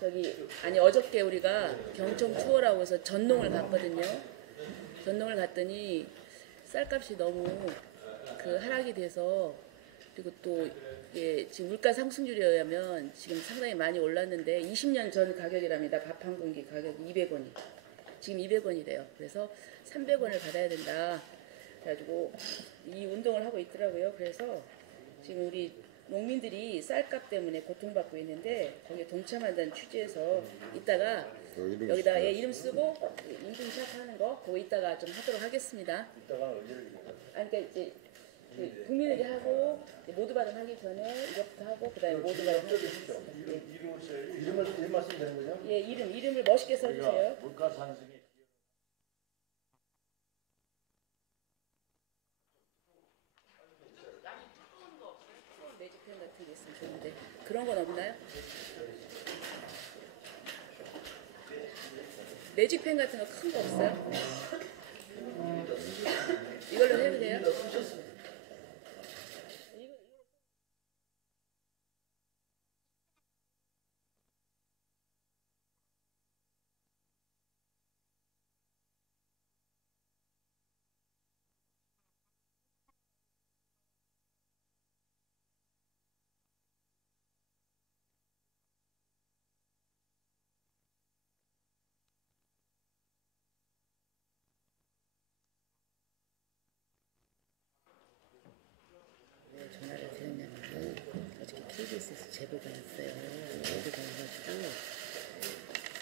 저기 아니 어저께 우리가 경청 투어라고 해서 전농을 갔거든요. 전농을 갔더니 쌀값이 너무 그 하락이 돼서 그리고 또 이게 지금 물가 상승률에 의하면 지금 상당히 많이 올랐는데 20년 전 가격이랍니다. 밥 한 공기 가격이 200원이. 지금 200원이래요. 그래서 300원을 받아야 된다. 그래가지고 이 운동을 하고 있더라고요. 그래서 지금 우리 농민들이 쌀값 때문에 고통받고 있는데 거기에 동참한다는 취지에서 이따가 여기 이름 여기다. 예, 이름 쓰고 인증샷 하는 거 그거 이따가 좀 하도록 하겠습니다. 이따가 언제를? 아니 그러니까 이제 그 국민에게 하고 이제 모두 발언 하기 전에 이것부터 하고 그다음에 모두 발언 하기 적어주십시오. 예. 이름, 이름을 이름 말씀 되는 거죠? 예, 이름 이름을 멋있게 써주세요. 물가 상승에 매직펜 같은 게 있으면 좋은데 그런 건 없나요? 매직펜 같은 거 큰 거 없어요? 이걸로 해도 돼요? 왜 전화를 드렸냐면 어저께 KBS에서 제보가 왔어요. 제보가 와가지고 그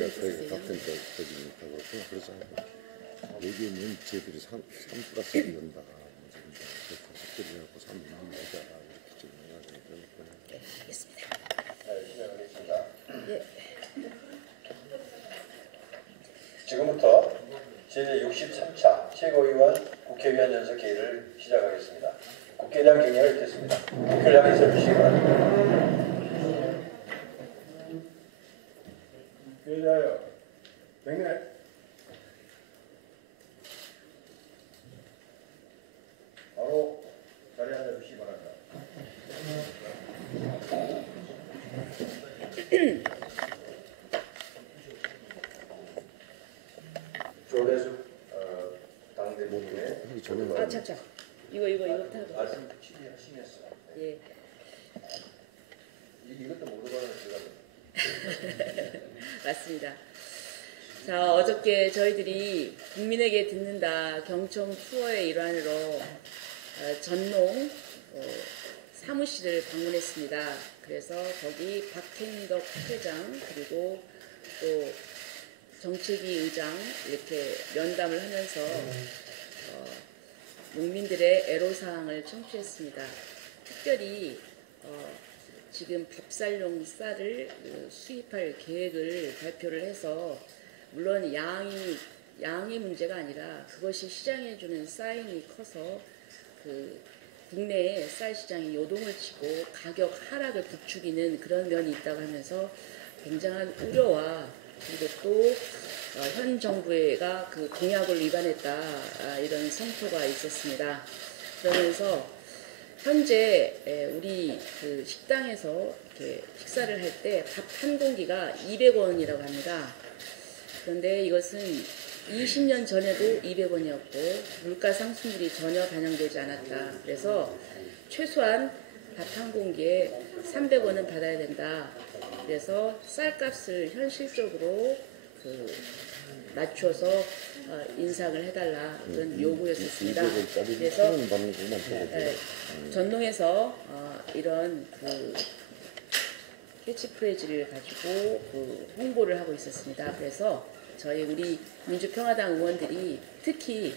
해서 제가. 같은 저 저기니까 그렇고 그러잖아요. 여기는 쟤들이 삼 삼가스 넣는다. 그 가족들이 갖고 삼 넣자 이렇게 지금 해가지고 그러니까 네, 알겠습니다. 네, 시작하겠습니다. 예. 지금부터 제63차 최고위원 국회의원 연석 회의를 시작하겠습니다. 국회의장 경례를 듣습니다. 국회를 향해 서주시기 바랍니다. 국회의장요. 경례. 바로 자리에 앉아주시기 바랍니다. 조대수 어, 당대표님의 하기 잠깐. 이거 이거 이거부터 하고. 말씀 취재하시면서 예. 이- 이것도 모르고는 제가 맞습니다. 자, 어저께 저희들이 국민에게 듣는다 경청 투어의 일환으로 어, 전농 어, 사무실을 방문했습니다. 그래서 거기 박행덕 회장 그리고 또 정책위 의장 이렇게 면담을 하면서 어, 농민들의 애로사항을 청취했습니다. 특별히 어, 지금 밥살용 쌀을 그 수입할 계획을 발표를 해서 물론 양이 양의 문제가 아니라 그것이 시장에 주는 사인이 커서 그 국내의 쌀 시장이 요동을 치고 가격 하락을 부추기는 그런 면이 있다고 하면서 굉장한 우려와 그리고 또 어, 현 정부가 그 공약을 위반했다 아, 이런 성토가 있었습니다. 그러면서 현재 에, 우리 그 식당에서 이렇게 식사를 할 때 밥 한 공기가 200원이라고 합니다. 그런데 이것은 20년 전에도 200원이었고 물가 상승률이 전혀 반영되지 않았다. 그래서 최소한 밥한 공기에 300원은 받아야 된다. 그래서 쌀값을 현실적으로 그 낮춰서 어, 인상을 해달라 그런 요구였었습니다. 200원짜리 그래서 예, 전농에서 어, 이런 그 캐치프레이즈를 가지고 그 홍보를 하고 있었습니다. 그래서 저희 우리 민주평화당 의원들이 특히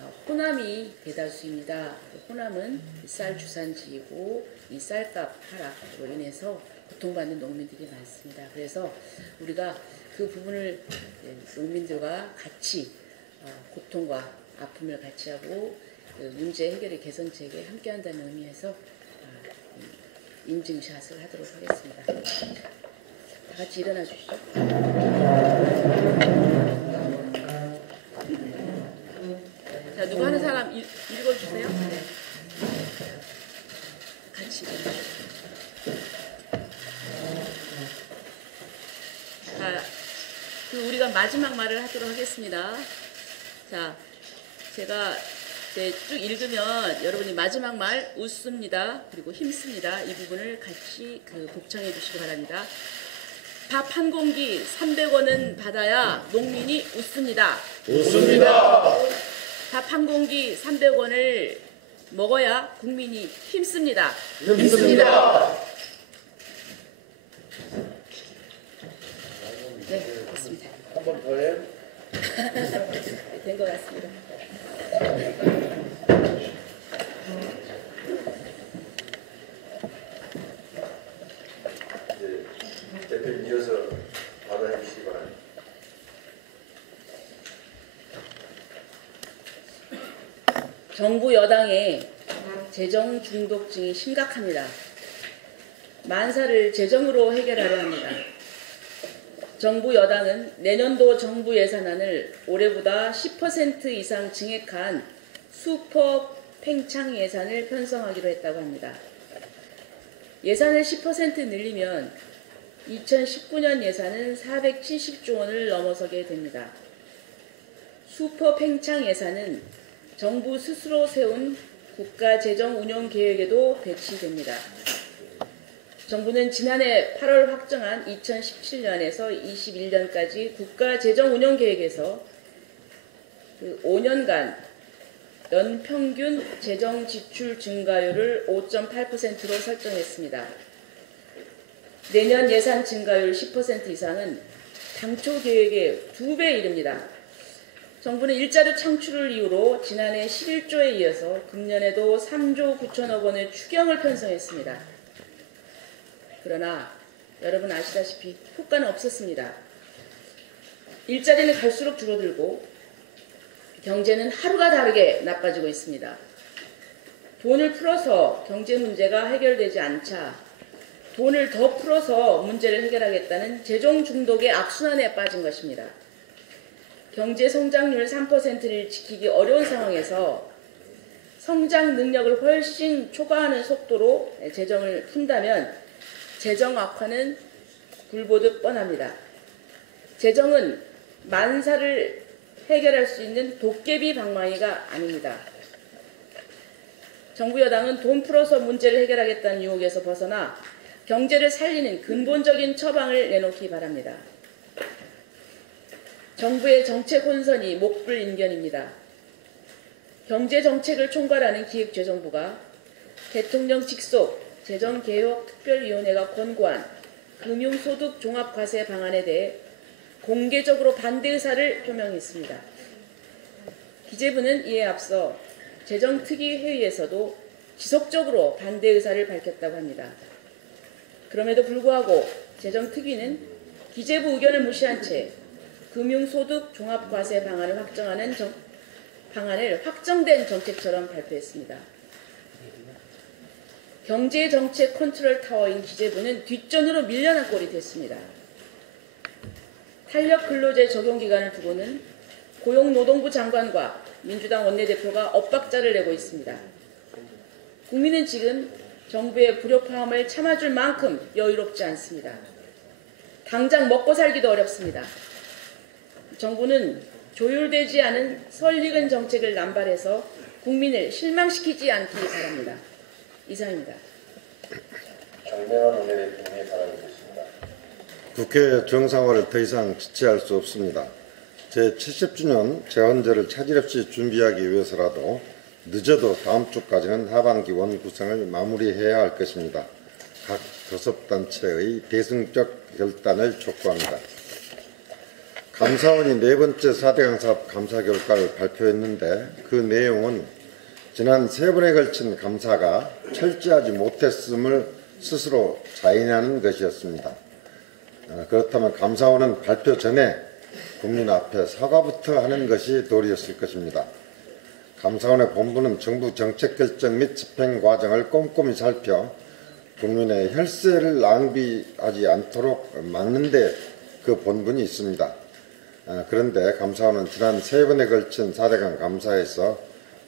어, 호남이 배달수입니다. 호남은 쌀 주산지이고 이 쌀값 하락으로 인해서 고통받는 농민들이 많습니다. 그래서 우리가 그 부분을 예, 농민들과 같이 어, 고통과 아픔을 같이 하고 그 문제 해결의 개선책에 함께한다는 의미에서 어, 이 인증샷을 하도록 하겠습니다. 같이 일어나 주시죠. 자, 누구 하는 사람 읽, 읽어주세요. 네. 같이 일어나 자, 그 우리가 말을 하도록 하겠습니다. 자, 제가 이제 쭉 읽으면 여러분이 마지막 말 웃습니다. 그리고 힘씁니다. 이 부분을 같이 그 복창해 주시기 바랍니다. 밥 한 공기 300원은 받아야 농민이 웃습니다. 웃습니다. 밥 한 공기 300원을 먹어야 국민이 힘씁니다. 힘씁니다. 네, 됐습니다. 한 번 더 해. 된 것 같습니다. 이제 대표님 이어서 발언해 주시기 바랍니다. 정부 여당의 재정 중독증이 심각합니다. 만사를 재정으로 해결하려 합니다. 정부 여당은 내년도 정부 예산안을 올해보다 10% 이상 증액한 슈퍼 팽창 예산을 편성하기로 했다고 합니다. 예산을 10% 늘리면 2019년 예산은 470조 원을 넘어서게 됩니다. 슈퍼 팽창 예산은 정부 스스로 세운 국가 재정 운영 계획에도 배치됩니다. 정부는 지난해 8월 확정한 2017년에서 21년까지 국가 재정 운영 계획에서 그 5년간 연평균 재정 지출 증가율을 5.8%로 설정했습니다. 내년 예산 증가율 10% 이상은 당초 계획의 2배 이릅니다. 정부는 일자리 창출을 이유로 지난해 11조에 이어서 금년에도 3조 9천억 원의 추경을 편성했습니다. 그러나 여러분 아시다시피 효과는 없었습니다. 일자리는 갈수록 줄어들고 경제는 하루가 다르게 나빠지고 있습니다. 돈을 풀어서 경제 문제가 해결되지 않자 돈을 더 풀어서 문제를 해결하겠다는 재정 중독의 악순환에 빠진 것입니다. 경제 성장률 3%를 지키기 어려운 상황에서 성장 능력을 훨씬 초과하는 속도로 재정을 푼다면 재정 악화는 불보듯 뻔합니다. 재정은 만사를 해결할 수 있는 도깨비 방망이가 아닙니다. 정부 여당은 돈 풀어서 문제를 해결하겠다는 유혹에서 벗어나 경제를 살리는 근본적인 처방을 내놓기 바랍니다. 정부의 정책 혼선이 목불 인견입니다. 경제 정책을 총괄하는 기획재정부가 대통령 직속 재정개혁특별위원회가 권고한 금융소득 종합과세 방안에 대해 공개적으로 반대 의사를 표명했습니다. 기재부는 이에 앞서 재정특위 회의에서도 지속적으로 반대 의사를 밝혔다고 합니다. 그럼에도 불구하고 재정특위는 기재부 의견을 무시한 채 금융소득 종합과세 방안을 확정하는 정, 방안을 확정된 정책처럼 발표했습니다. 경제정책 컨트롤 타워인 기재부는 뒷전으로 밀려난 꼴이 됐습니다. 탄력 근로제 적용 기간을 두고는 고용노동부 장관과 민주당 원내대표가 엇박자를 내고 있습니다. 국민은 지금 정부의 불협화음을 참아줄 만큼 여유롭지 않습니다. 당장 먹고 살기도 어렵습니다. 정부는 조율되지 않은 설익은 정책을 남발해서 국민을 실망시키지 않기 바랍니다. 이상입니다. 국회 정상화를 더 이상 지체할 수 없습니다. 제70주년 재헌제를 차질 없이 준비하기 위해서라도 늦어도 다음 주까지는 하반기 원 구성을 마무리해야 할 것입니다. 각 교섭단체의 대승적 결단을 촉구합니다. 감사원이 네 번째 4대 강 사업 감사 결과를 발표했는데 그 내용은 지난 세 번에 걸친 감사가 철저하지 못했음을 스스로 자인하는 것이었습니다. 어, 그렇다면 감사원은 발표 전에 국민 앞에 사과부터 하는 것이 도리였을 것입니다. 감사원의 본부는 정부 정책 결정 및 집행 과정을 꼼꼼히 살펴 국민의 혈세를 낭비하지 않도록 막는 데 그 본분이 있습니다. 아, 그런데 감사원은 지난 세 번에 걸친 4대강 감사에서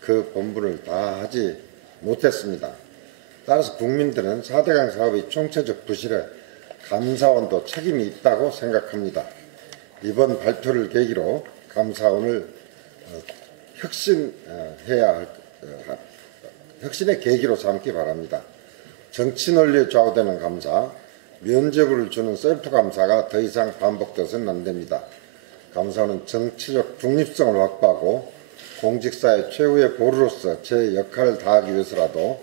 그 본분을 다하지 못했습니다. 따라서 국민들은 4대강 사업의 총체적 부실에 감사원도 책임이 있다고 생각합니다. 이번 발표를 계기로 감사원을 어, 혁신해야 할, 어, 혁신의 계기로 삼기 바랍니다. 정치 논리에 좌우되는 감사, 면죄부를 주는 셀프 감사가 더 이상 반복돼서는 안 됩니다. 감사원은 정치적 중립성을 확보하고 공직사의 최후의 보루로서 제 역할을 다하기 위해서라도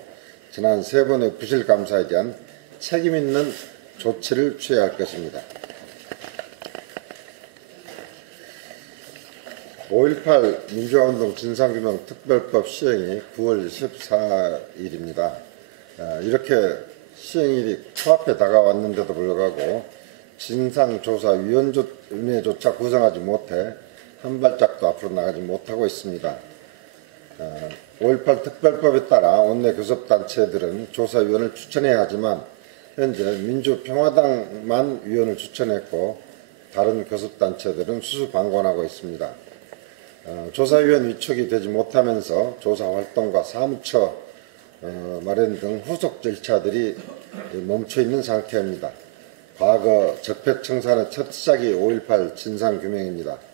지난 세 번의 부실 감사에 대한 책임 있는 조치를 취해야 할 것입니다. 5.18 민주화운동 진상규명 특별법 시행이 9월 14일입니다. 아, 이렇게 시행일이 코앞에 다가왔는데도 불구하고 진상조사위원회조차 구성하지 못해 한 발짝도 앞으로 나가지 못하고 있습니다. 5.18 특별법에 따라 원내 교섭단체들은 조사위원을 추천해야 하지만 현재 민주평화당만 위원을 추천했고 다른 교섭단체들은 수수방관하고 있습니다. 어, 조사위원 위촉이 되지 못하면서 조사 활동과 사무처 어, 마련 등 후속 절차들이 멈춰 있는 상태입니다. 과거 적폐청산의 첫 시작이 5.18 진상규명입니다.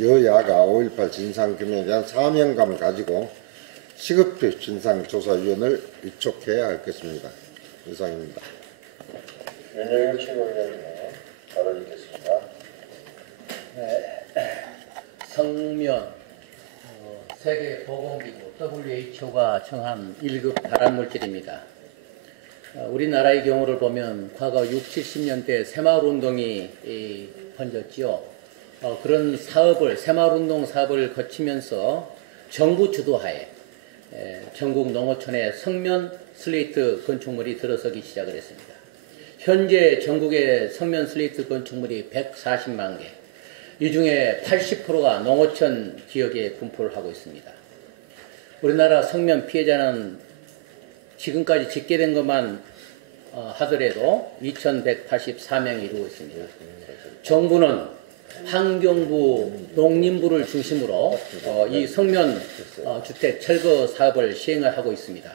여야가 5.18 진상규명에 대한 사명감을 가지고 시급히 진상조사위원을 위촉해야 할 것입니다. 이상입니다. 윤영일 최고위원님 발언 있겠습니다. 성면 어, 세계보건기구 WHO가 정한 1급 발암물질입니다. 어, 우리나라의 경우를 보면 과거 6, 70년대 새마을운동이 이, 번졌지요. 어, 그런 사업을 새마을운동 사업을 거치면서 정부 주도하에 에, 전국 농어촌에 성면 슬레이트 건축물이 들어서기 시작을 했습니다. 현재 전국의 성면 슬레이트 건축물이 140만 개, 이 중에 80%가 농어촌 지역에 분포를 하고 있습니다. 우리나라 성면 피해자는 지금까지 집계된 것만 어, 하더라도 2,184명이 이루고 있습니다. 정부는 환경부, 농림부를 중심으로 어, 이 성면 어, 주택 철거 사업을 시행을 하고 있습니다.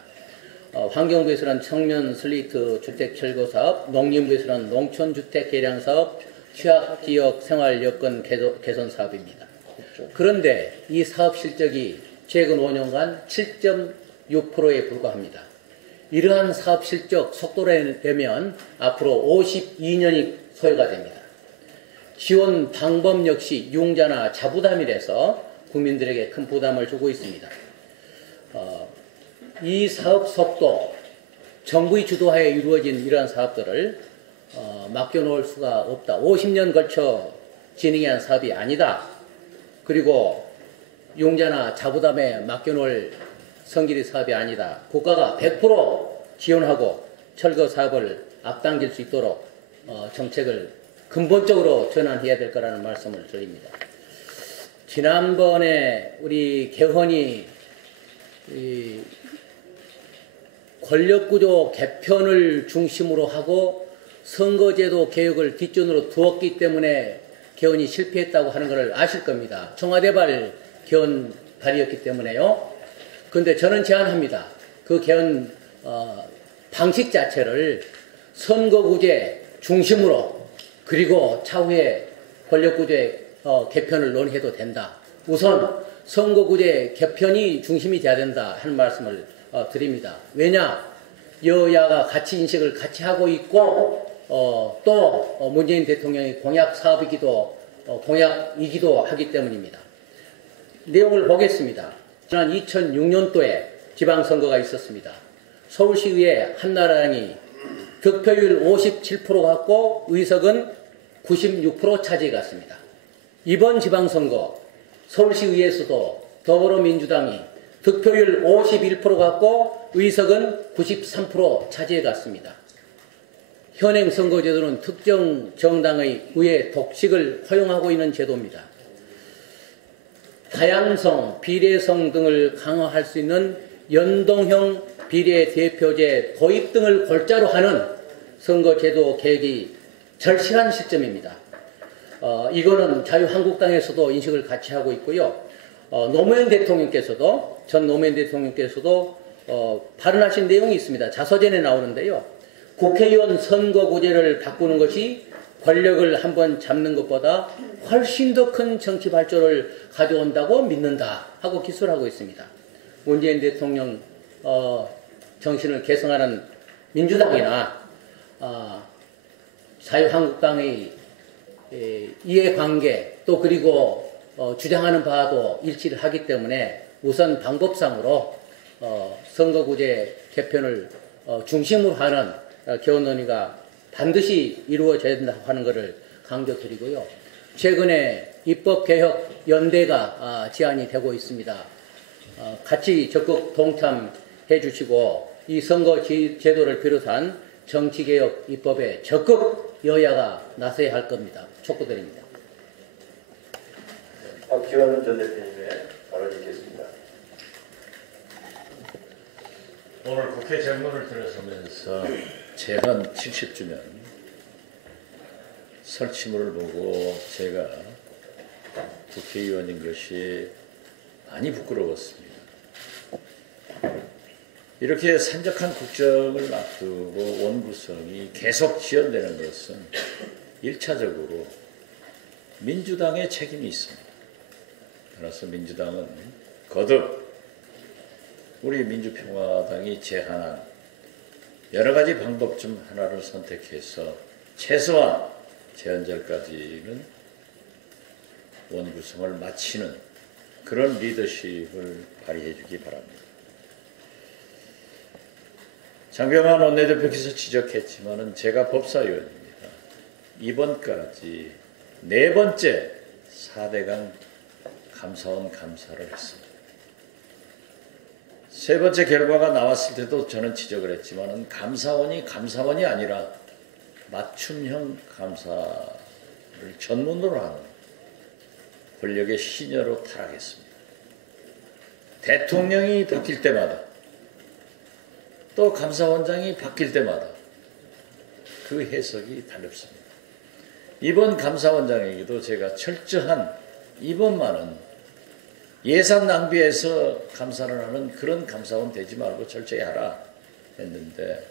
어, 환경부에서는 청년 슬리트 주택 철거 사업, 농림부에서는 농촌 주택 개량 사업, 취약 지역 생활 여건 개선 사업입니다. 그런데 이 사업 실적이 최근 5년간 7.6%에 불과합니다. 이러한 사업 실적 속도를 내면 앞으로 52년이 소요가 됩니다. 지원 방법 역시 융자나 자부담이라서 국민들에게 큰 부담을 주고 있습니다. 어, 이 사업 속도, 정부의 주도하에 이루어진 이러한 사업들을 어, 맡겨놓을 수가 없다. 50년 걸쳐 진행한 사업이 아니다. 그리고 용자나 자부담에 맡겨놓을 성길이 사업이 아니다. 국가가 100% 지원하고 철거 사업을 앞당길 수 있도록 어, 정책을 근본적으로 전환해야 될 거라는 말씀을 드립니다. 지난번에 우리 개헌이 이 권력구조 개편을 중심으로 하고 선거제도 개혁을 뒷전으로 두었기 때문에 개헌이 실패했다고 하는 것을 아실 겁니다. 청와대발 개헌 발이었기 때문에요. 그런데 저는 제안합니다. 그 개헌 어, 방식 자체를 선거구제 중심으로 그리고 차후에 권력구제 어, 개편을 논의해도 된다. 우선 선거구제 개편이 중심이 돼야 된다 하는 말씀을 어, 드립니다. 왜냐? 여야가 가치 인식을 같이 하고 있고 어, 또 어, 문재인 대통령의 공약 사업이기도 어, 공약이기도 하기 때문입니다. 내용을 보겠습니다. 지난 2006년도에 지방선거가 있었습니다. 서울시의회 한나라당이 득표율 57% 갖고 의석은 96% 차지해 갔습니다. 이번 지방선거 서울시의회에서도 더불어민주당이 득표율 51% 갖고 의석은 93% 차지해 갔습니다. 현행 선거제도는 특정 정당의 의회 독식을 허용하고 있는 제도입니다. 다양성, 비례성 등을 강화할 수 있는 연동형 비례 대표제 도입 등을 골자로 하는 선거제도 계획이 절실한 시점입니다. 어, 이거는 자유한국당에서도 인식을 같이 하고 있고요. 어, 노무현 대통령께서도 전 노무현 대통령께서도 어, 발언하신 내용이 있습니다. 자서전에 나오는데요. 국회의원 선거구제를 바꾸는 것이 권력을 한번 잡는 것보다 훨씬 더 큰 정치 발전을 가져온다고 믿는다 하고 기술하고 있습니다. 문재인 대통령 어, 정신을 계승하는 민주당이나 아, 자유한국당의 에, 이해관계 또 그리고 어, 주장하는 바도 일치를 하기 때문에 우선 방법상으로 어, 선거구제 개편을 어, 중심으로 하는 어, 개헌 논의가 반드시 이루어져야 된다고 하는 것을 강조드리고요. 최근에 입법개혁 연대가 아, 제안이 되고 있습니다. 어, 같이 적극 동참 해 주시고 이 선거 지- 제도를 비롯한 정치개혁 입법에 적극 여야가 나서야 할 겁니다. 촉구드립니다. 박지원 전 대표님의 발언 있겠습니다. 오늘 국회 정문을 들어서면서 재헌 70주년 설치물을 보고 제가 국회의원인 것이 많이 부끄러웠습니다. 이렇게 산적한 국정을 앞두고 원구성이 계속 지연되는 것은 일차적으로 민주당의 책임이 있습니다. 따라서 민주당은 거듭 우리 민주평화당이 제안한 여러 가지 방법 중 하나를 선택해서 최소한 제헌절까지는 원구성을 마치는 그런 리더십을 발휘해 주기 바랍니다. 장병환 원내대표께서 지적했지만은 제가 법사위원입니다. 이번까지 네 번째 4대강 감사원 감사를 했습니다. 세 번째 결과가 나왔을 때도 저는 지적을 했지만은 감사원이 감사원이 아니라 맞춤형 감사를 전문으로 하는 권력의 시녀로 타락했습니다. 대통령이 바뀔 때마다 또 감사원장이 바뀔 때마다 그 해석이 달렸습니다. 이번 감사원장에게도 제가 철저한 이번만은 예산 낭비해서 감사를 하는 그런 감사원 되지 말고 철저히 하라 했는데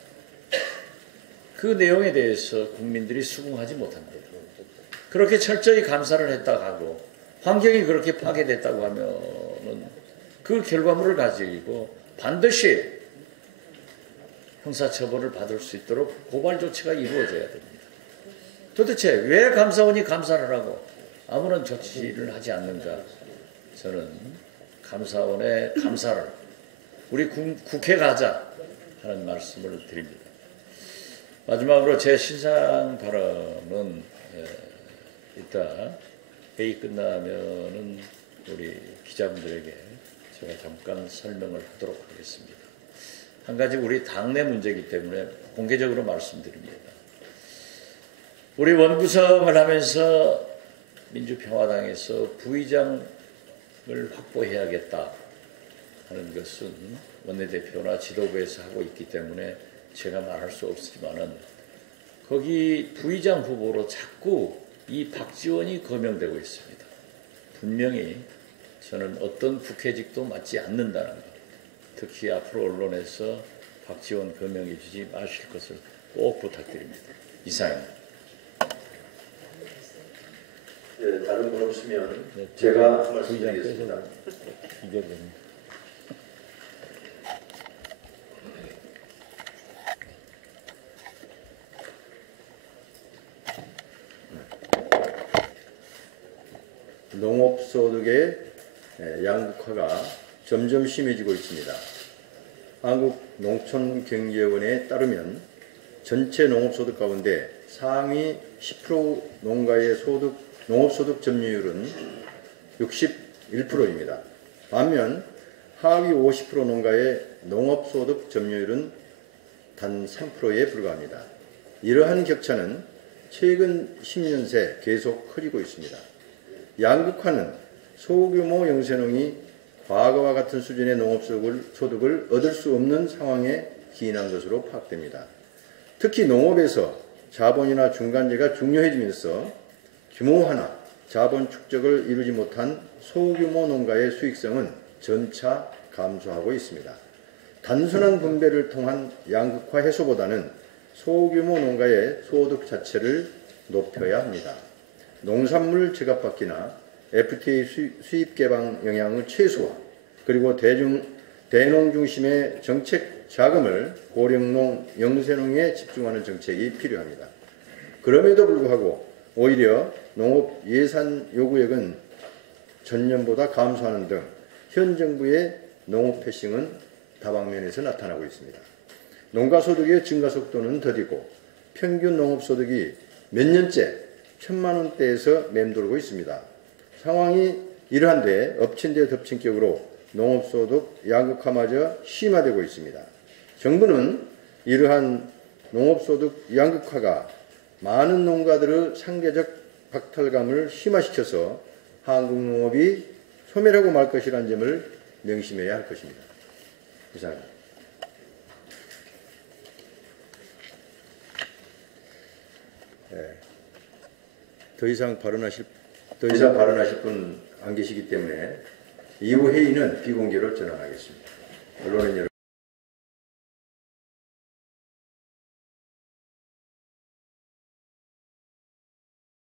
그 내용에 대해서 국민들이 수긍하지 거예요. 그렇게 철저히 감사를 했다고 하고 환경이 그렇게 파괴됐다고 하면은 그 결과물을 가지고 반드시 형사처벌을 받을 수 있도록 고발 조치가 이루어져야 됩니다. 도대체 왜 감사원이 감사를 하고 아무런 조치를 하지 않는가? 저는 감사원의 감사를 우리 국- 국회가 하자 하는 말씀을 드립니다. 마지막으로 제 신상 발언은 에, 이따 회의 끝나면은 우리 기자분들에게 제가 잠깐 설명을 하도록 하겠습니다. 한 가지 우리 당내 문제이기 때문에 공개적으로 말씀드립니다. 우리 원구성을 하면서 민주평화당에서 부의장을 확보해야겠다 하는 것은 원내대표나 지도부에서 하고 있기 때문에 제가 말할 수 없지만은 거기 부의장 후보로 자꾸 이 박지원이 거명되고 있습니다. 분명히 저는 어떤 국회직도 맞지 않는다는 것. 특히 앞으로 언론에서 박지원 거명해 주지 마실 것을 꼭 부탁드립니다. 이상입니다. 예, 다른 분 없으면 네, 제가 말씀드리겠습니다. 이겨드립니다. 농업소득의 양극화가 점점 심해지고 있습니다. 한국농촌경제원에 따르면 전체 농업소득 가운데 상위 10% 농가의 소득, 농업소득 점유율은 61%입니다. 반면 하위 50% 농가의 농업소득 점유율은 단 3%에 불과합니다. 이러한 격차는 최근 10년 새 계속 커지고 있습니다. 양극화는 소규모 영세농이 과거와 같은 수준의 농업 소득을, 소득을 얻을 수 없는 상황에 기인한 것으로 파악됩니다. 특히 농업에서 자본이나 중간재가 중요해지면서 규모 하나 자본 축적을 이루지 못한 소규모 농가의 수익성은 점차 감소하고 있습니다. 단순한 분배를 통한 양극화 해소보다는 소규모 농가의 소득 자체를 높여야 합니다. 농산물 제값받기나 FTA 수입- 개방 영향의 최소화 그리고 대중 대농 중심의 정책 자금을 고령농 영세농에 집중하는 정책이 필요합니다. 그럼에도 불구하고 오히려 농업 예산 요구액은 전년보다 감소하는 등 현 정부의 농업 패싱은 다방면에서 나타나고 있습니다. 농가 소득의 증가 속도는 더디고 평균 농업 소득이 몇 년째 천만 원대에서 맴돌고 있습니다. 상황이 이러한데 엎친 데 덮친 격으로 농업 소득 양극화마저 심화되고 있습니다. 정부는 이러한 농업 소득 양극화가 많은 농가들의 상대적 박탈감을 심화시켜서 한국 농업이 소멸하고 말 것이라는 점을 명심해야 할 것입니다. 이상입니다. 예. 더 이상 발언하실 더 이상 발언하실 분 안 계시기 때문에 이후 회의는 비공개로 전환하겠습니다. 언론인 여러분.